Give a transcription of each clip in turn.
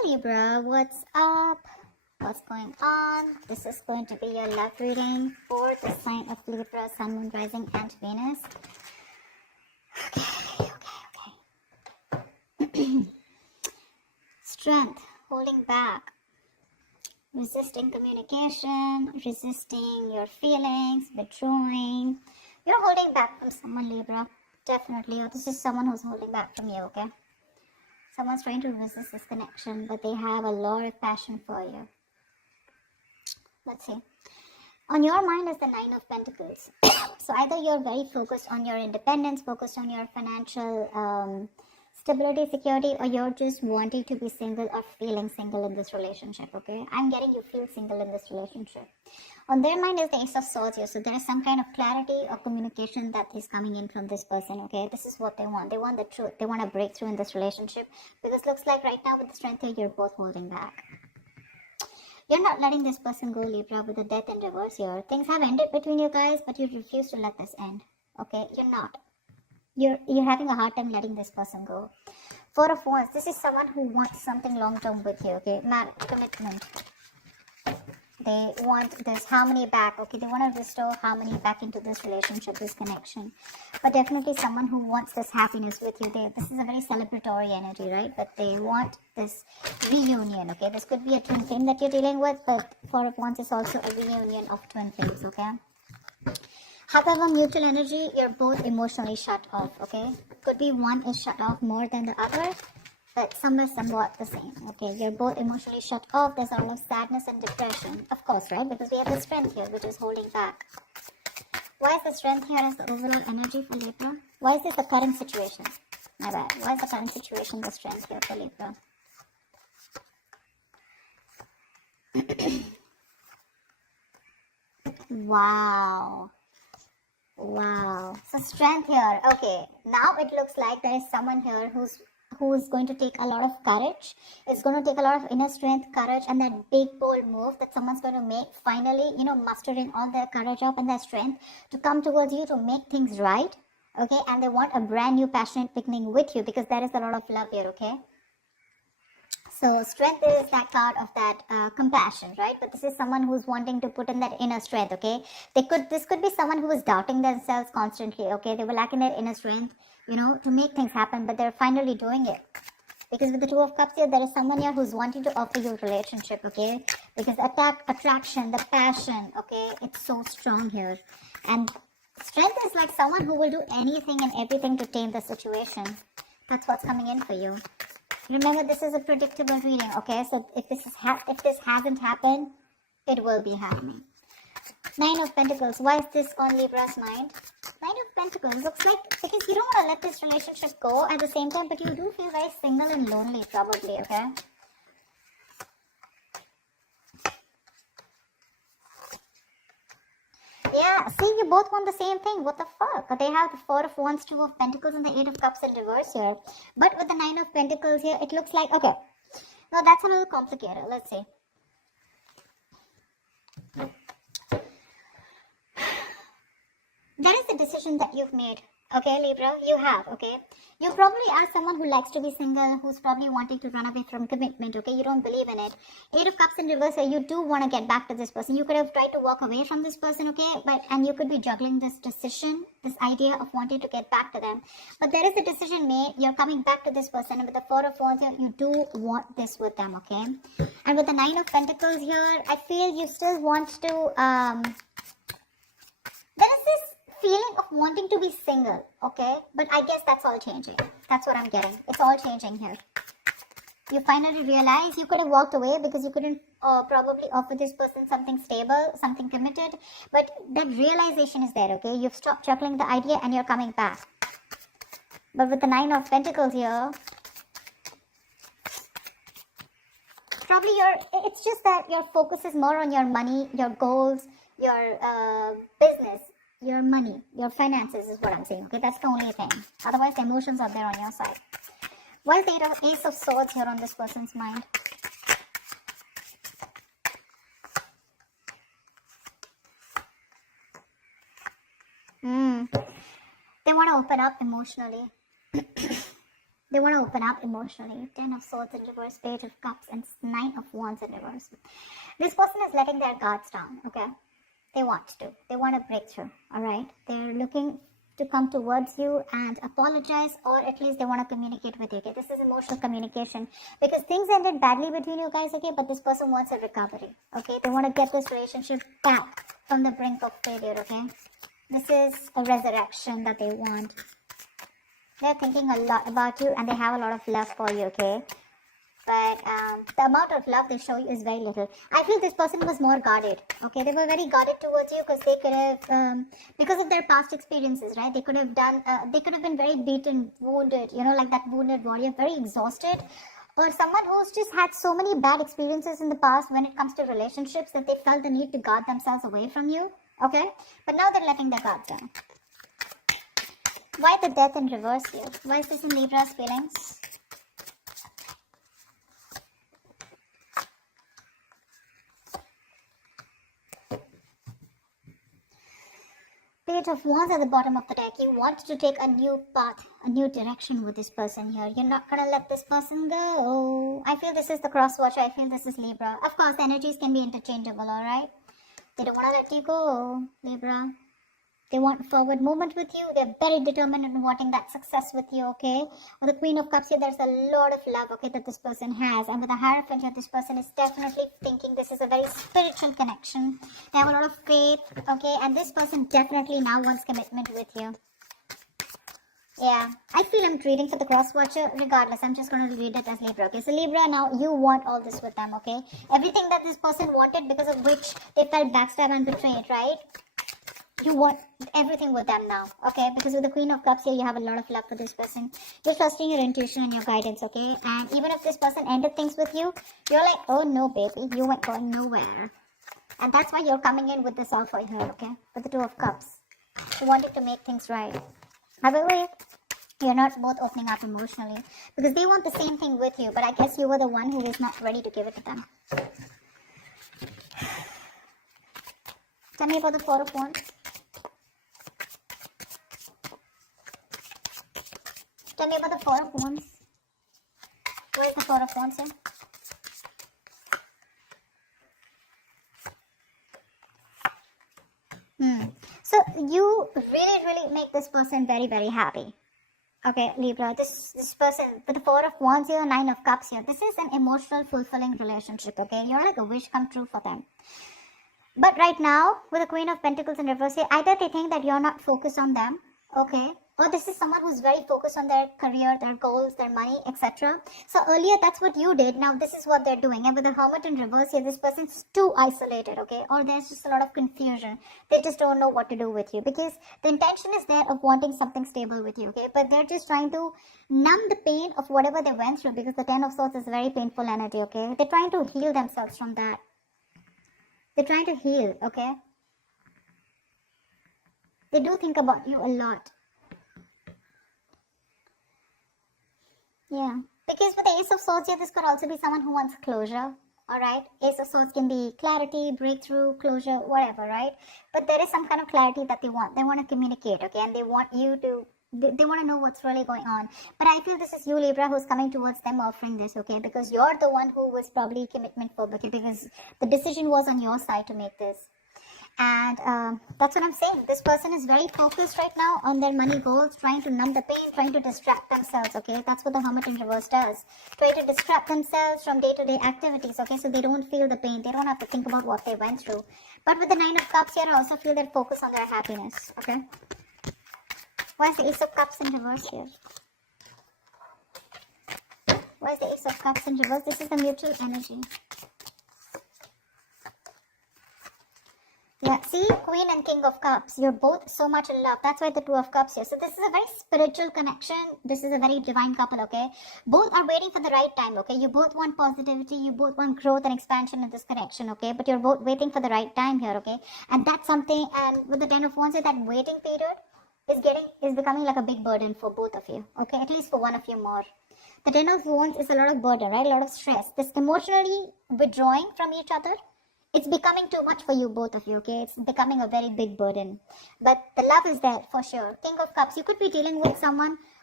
Libra, what's up? What's going on? This is going to be your love reading for the sign of Libra, Sun, Moon, Rising, and Venus. Okay. Strength, holding back, resisting communication, resisting your feelings, withdrawing. You're holding back from someone, Libra. Definitely. Or this is someone who's holding back from you, okay? Someone's trying to resist this connection, but they have a lot of passion for you. Let's see. On your mind is the Nine of Pentacles. So either you're very focused on your independence, focused on your financial stability, security, or you're just wanting to be single or feeling single in this relationship, okay? I'm getting you feel single in this relationship. On their mind is the Ace of Swords here. So there is some kind of clarity or communication that is coming in from this person, okay? This is what they want. They want the truth. They want a breakthrough in this relationship. Because looks like right now with the Strength here, you're both holding back. You're not letting this person go, Libra, with the Death in reverse here. Things have ended between you guys, but you refuse to let this end, okay? You're not. You're having a hard time letting this person go. Four of Wands. This is someone who wants something long-term with you, okay? Marriage, commitment. They want this harmony back, okay? They want to restore harmony back into this relationship, this connection. But definitely someone who wants this happiness with you. This is a very celebratory energy, right? But they want this reunion, okay? This could be a twin flame that you're dealing with, but Four of Wands is also a reunion of twin flames, okay? However, mutual energy, you're both emotionally shut off, okay? Could be one is shut off more than the other, but somewhat the same, okay? You're both emotionally shut off. There's a lot of sadness and depression, of course, right? Because we have the Strength here, which is holding back. Why is the Strength here as the overall energy for Libra? Why is this the current situation? My bad. Why is the current situation the Strength here for Libra? Wow. So Strength here. Okay. Now it looks like there is someone here who's going to take a lot of courage. It's going to take a lot of inner strength, courage, and that big bold move that someone's going to make. Finally, mustering all their courage up and their strength to come towards you to make things right. Okay. And they want a brand new passionate beginning with you because there is a lot of love here. Okay. So Strength is that card of that compassion, right? But this is someone who's wanting to put in that inner strength, okay? This could be someone who is doubting themselves constantly, okay? They were lacking their inner strength, to make things happen, but they're finally doing it. Because with the Two of Cups here, there is someone here who's wanting to offer you a relationship, okay? Because attraction, the passion, okay? It's so strong here. And Strength is like someone who will do anything and everything to tame the situation. That's what's coming in for you. Remember, this is a predictable reading, okay? So if this hasn't happened, it will be happening. Nine of Pentacles. Why is this on Libra's mind? Nine of Pentacles. Looks like because you don't want to let this relationship go at the same time, but you do feel very single and lonely, probably, okay? Yeah, see, you both want the same thing. What the fuck? They have the Four of Wands, Two of Pentacles, and the Eight of Cups in reverse here. But with the Nine of Pentacles here, it looks like, okay. Now, that's a little complicated. Let's see. That is the decision that you've made. Okay, Libra, you have, okay? You probably are someone who likes to be single, who's probably wanting to run away from commitment, okay? You don't believe in it. Eight of Cups in reverse, you do want to get back to this person. You could have tried to walk away from this person, okay? And you could be juggling this decision, this idea of wanting to get back to them. But there is a decision made. You're coming back to this person. And with the Four of Wands here, you do want this with them, okay? And with the Nine of Pentacles here, I feel you still want to, there is this feeling of wanting to be single, okay? But I guess that's all changing. That's what I'm getting. It's all changing here. You finally realize you could have walked away because you couldn't probably offer this person something stable, something committed. But that realization is there, okay? You've stopped juggling the idea and you're coming back. But with the Nine of Pentacles here, probably it's just that your focus is more on your money, your goals, your business. Your money, your finances is what I'm saying, okay? That's the only thing. Otherwise, the emotions are there on your side. Why is the Ace of Swords here on this person's mind? They want to open up emotionally. They want to open up emotionally. 10 of Swords in reverse, Page of Cups, and 9 of Wands in reverse. This person is letting their guards down, okay? They want to. They want a breakthrough, all right? They're looking to come towards you and apologize, or at least they want to communicate with you, okay? This is emotional communication because things ended badly between you guys, okay? But this person wants a recovery, okay? They want to get this relationship back from the brink of failure, okay? This is a resurrection that they want. They're thinking a lot about you and they have a lot of love for you, okay? But the amount of love they show you is very little. I feel this person was more guarded, okay? They were very guarded towards you because they could have, because of their past experiences, right? They could have been very beaten, wounded, you know, like that wounded warrior, very exhausted. Or someone who's just had so many bad experiences in the past when it comes to relationships that they felt the need to guard themselves away from you, okay? But now they're letting their guards down. Why the Death in reverse here? Why is this in Libra's feelings? Page of Wands at the bottom of the deck. You want to take a new path, a new direction with this person here. You're not going to let this person go. I feel this is the cross watcher. I feel this is Libra. Of course, the energies can be interchangeable, alright? They don't want to let you go, Libra. They want forward movement with you. They're very determined in wanting that success with you, okay? With the Queen of Cups here, there's a lot of love, okay, that this person has. And with the Hierophant here, this person is definitely thinking this is a very spiritual connection. They have a lot of faith, okay? And this person definitely now wants commitment with you. Yeah, I feel I'm reading for the cross watcher. Regardless, I'm just going to read it as Libra, okay? So Libra, now you want all this with them, okay? Everything that this person wanted because of which they felt backstabbed and betrayed, right? You want everything with them now, okay? Because with the Queen of Cups here, you have a lot of love for this person. You're trusting your intuition and your guidance, okay? And even if this person ended things with you, you're like, oh no, baby, you ain't going nowhere. And that's why you're coming in with this offer here, okay? With the Two of Cups. You wanted to make things right. However, you're not both opening up emotionally because they want the same thing with you, but I guess you were the one who is not ready to give it to them. Tell me about the Four of Wands. Tell me about the Four of Wands. Where is the Four of Wands here? So you really make this person very, very happy. Okay, Libra, this person with the Four of Wands here, Nine of Cups here. This is an emotional, fulfilling relationship, okay? You're like a wish come true for them. But right now, with the Queen of Pentacles in reverse here, either they think that you're not focused on them, okay? Or this is someone who's very focused on their career, their goals, their money, etc. So earlier, that's what you did. Now this is what they're doing. And with the Hermit in reverse here, this person's too isolated, okay? Or there's just a lot of confusion. They just don't know what to do with you. Because the intention is there of wanting something stable with you, okay? But they're just trying to numb the pain of whatever they went through. Because the Ten of Swords is very painful energy, okay? They're trying to heal themselves from that. They're trying to heal, okay? They do think about you a lot. Yeah, because with the Ace of Swords here, this could also be someone who wants closure, alright? Ace of Swords can be clarity, breakthrough, closure, whatever, right? But there is some kind of clarity that they want. They want to communicate, okay? And they want you to, they want to know what's really going on. But I feel this is you, Libra, who's coming towards them offering this, okay? Because you're the one who was probably commitment phobic, because the decision was on your side to make this. And that's what I'm saying. This person is very focused right now on their money goals, trying to numb the pain, trying to distract themselves, okay? That's what the Hermit in reverse does. Try to distract themselves from day-to-day activities, okay? So they don't feel the pain. They don't have to think about what they went through. But with the Nine of Cups here, I also feel they're focused on their happiness, okay? Why is the Ace of Cups in reverse here? Why is the Ace of Cups in reverse? This is the mutual energy. Yeah, see, Queen and King of Cups, you're both so much in love. That's why the Two of Cups here. So this is a very spiritual connection. This is a very divine couple, okay? Both are waiting for the right time, okay? You both want positivity. You both want growth and expansion in this connection, okay? But you're both waiting for the right time here, okay? And that's something, and with the Ten of Wands, that waiting period is becoming like a big burden for both of you, okay? At least for one of you more. The Ten of Wands is a lot of burden, right? A lot of stress. This emotionally withdrawing from each other. It's becoming too much for you, both of you, okay? It's becoming a very big burden. But the love is there for sure. King of Cups, you could be dealing with someone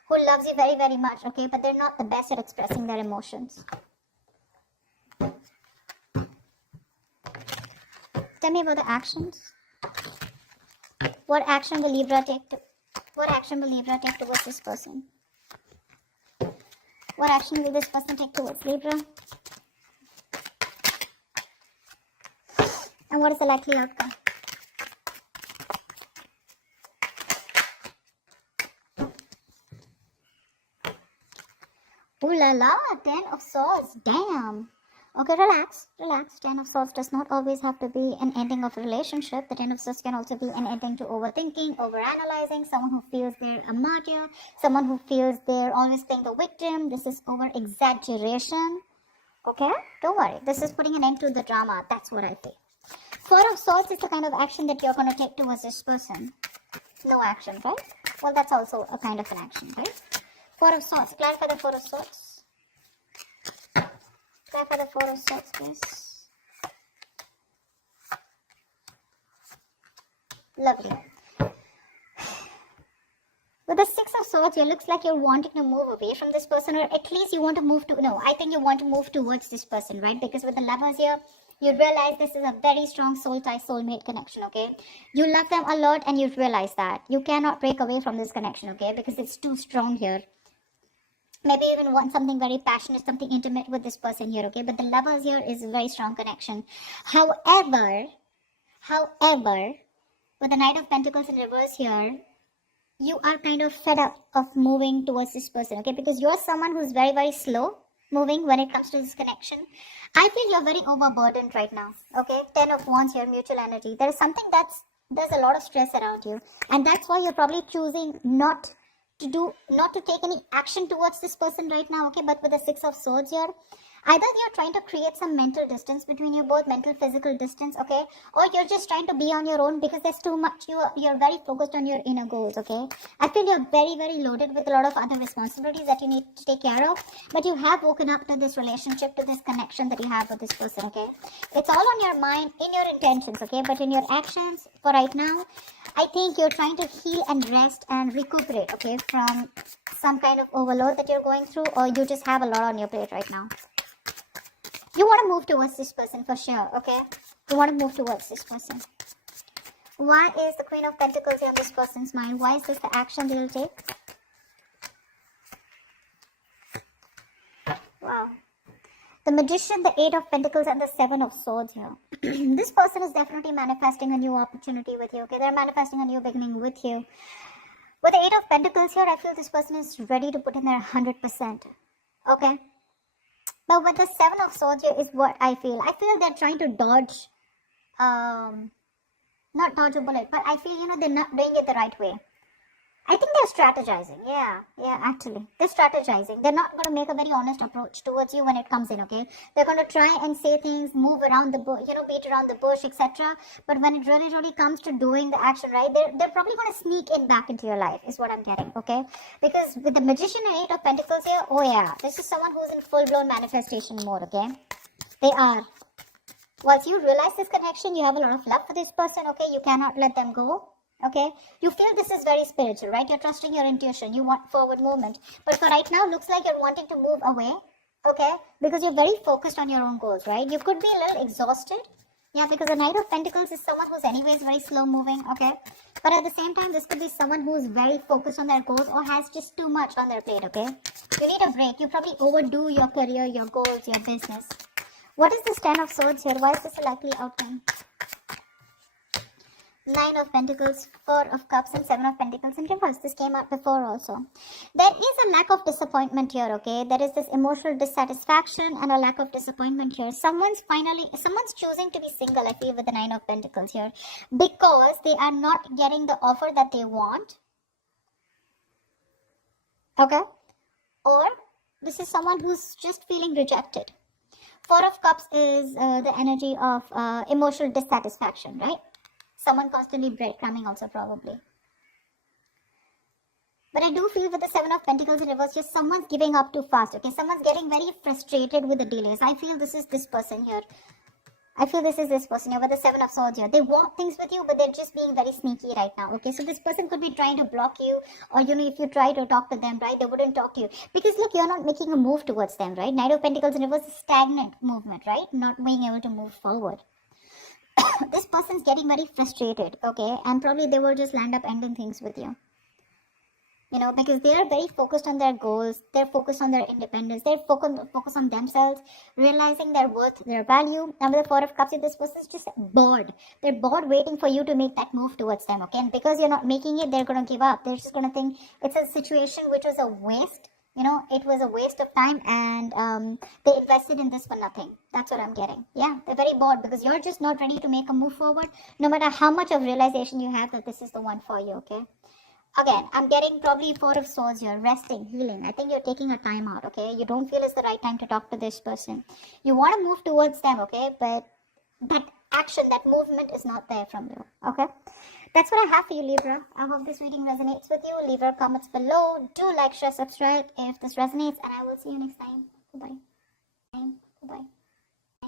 who loves you very, very much, okay, but they're not the best at expressing their emotions. Tell me about the actions. What action will Libra take towards this person? What action will this person take towards Libra? And what is the likely outcome? Ooh la la, 10 of Swords, damn. Okay, relax. Ten of Swords does not always have to be an ending of a relationship. The 10 of Swords can also be an ending to overthinking, overanalyzing, someone who feels they're a martyr, someone who feels they're always playing the victim. This is over-exaggeration. Okay, don't worry. This is putting an end to the drama. That's what I feel. 4 of Swords is the kind of action that you're going to take towards this person. No action, right? Well, that's also a kind of an action, right? 4 of Swords. Clarify the 4 of Swords. Clarify the 4 of Swords, please. Lovely. With the 6 of Swords, it looks like you're wanting to move away from this person, or at least you want to move to, no, I think you want to move towards this person, right? Because with the Lovers here, you realize this is a very strong soul tie, soulmate connection, okay? You love them a lot and you realize that. You cannot break away from this connection, okay? Because it's too strong here. Maybe you even want something very passionate, something intimate with this person here, okay? But the Lovers here is a very strong connection. However, with the Knight of Pentacles in reverse here, you are kind of fed up of moving towards this person, okay? Because you're someone who's very, very slow moving when it comes to this connection. I feel you're very overburdened right now, okay? 10 of Wands here, mutual energy. There is something there's a lot of stress around you. And that's why you're probably choosing not to take any action towards this person right now, okay? But with the 6 of Swords here, either you're trying to create some mental distance between you both, mental, physical distance, okay? Or you're just trying to be on your own because there's too much, you're very focused on your inner goals, okay? I feel you're very, very loaded with a lot of other responsibilities that you need to take care of, but you have woken up to this relationship, to this connection that you have with this person, okay? It's all on your mind, in your intentions, okay? But in your actions, for right now, I think you're trying to heal and rest and recuperate, okay, from some kind of overload that you're going through, or you just have a lot on your plate right now. You want to move towards this person for sure, okay? You want to move towards this person. Why is the Queen of Pentacles here on this person's mind? Why is this the action they will take? Wow. The Magician, the 8 of Pentacles, and the 7 of Swords here. This person is definitely manifesting a new opportunity with you, okay? They're manifesting a new beginning with you. With the 8 of Pentacles here, I feel this person is ready to put in their 100%, okay? But with the 7 of Swords here is what I feel. I feel they're trying to dodge, not dodge a bullet, but I feel, they're not doing it the right way. I think they're strategizing. Yeah, actually. They're strategizing. They're not going to make a very honest approach towards you when it comes in, okay? They're going to try and say things, move around the bush, beat around the bush, etc. But when it really, really comes to doing the action, right, they're probably going to sneak in back into your life, is what I'm getting, okay? Because with the Magician and 8 of Pentacles here, oh yeah, this is someone who's in full-blown manifestation mode, okay? They are. Once you realize this connection, you have a lot of love for this person, okay? You cannot let them go. Okay, you feel this is very spiritual, right? You're trusting your intuition. You want forward movement. But for right now, looks like you're wanting to move away, okay? Because you're very focused on your own goals, right? You could be a little exhausted. Yeah, because the Knight of Pentacles is someone who's anyways very slow moving, okay? But at the same time, this could be someone who's very focused on their goals or has just too much on their plate, okay? You need a break. You probably overdo your career, your goals, your business. What is this 10 of Swords here? Why is this a likely outcome? 9 of Pentacles, 4 of Cups, and 7 of Pentacles in reverse. This came out before also. There is a lack of disappointment here, okay? There is this emotional dissatisfaction and a lack of disappointment here. Someone's choosing to be single, I feel, with the 9 of Pentacles here. Because they are not getting the offer that they want. Okay? Or this is someone who's just feeling rejected. 4 of Cups is the energy of emotional dissatisfaction, right? Someone constantly breadcrumbing also probably. But I do feel with the 7 of Pentacles in reverse, just someone's giving up too fast, okay? Someone's getting very frustrated with the delays. I feel this is this person here. I feel this is this person here with the Seven of Swords here. They want things with you, but they're just being very sneaky right now. Okay, so this person could be trying to block you, or if you try to talk to them, right, they wouldn't talk to you because look, you're not making a move towards them, right? Knight of Pentacles in reverse is stagnant movement, right? Not being able to move forward. This person's getting very frustrated, okay, and probably they will just land up ending things with you. Because they are very focused on their goals, they're focused on their independence, they're focused on themselves, realizing their worth, their value. And with the Four of Cups, this person's just bored. They're bored waiting for you to make that move towards them, okay? And because you're not making it, they're going to give up. They're just going to think it's a situation which was a waste. It was a waste of time, and they invested in this for nothing. That's what I'm getting. Yeah, they're very bored because you're just not ready to make a move forward, no matter how much of realization you have that this is the one for you, okay? Again, I'm getting probably Four of Swords here, resting, healing. I think you're taking a time out, okay? You don't feel it's the right time to talk to this person. You want to move towards them, okay? But that action, that movement is not there from you, okay? That's what I have for you, Libra. I hope this reading resonates with you. Leave your comments below. Do like, share, subscribe if this resonates, and I will see you next time. Bye-bye.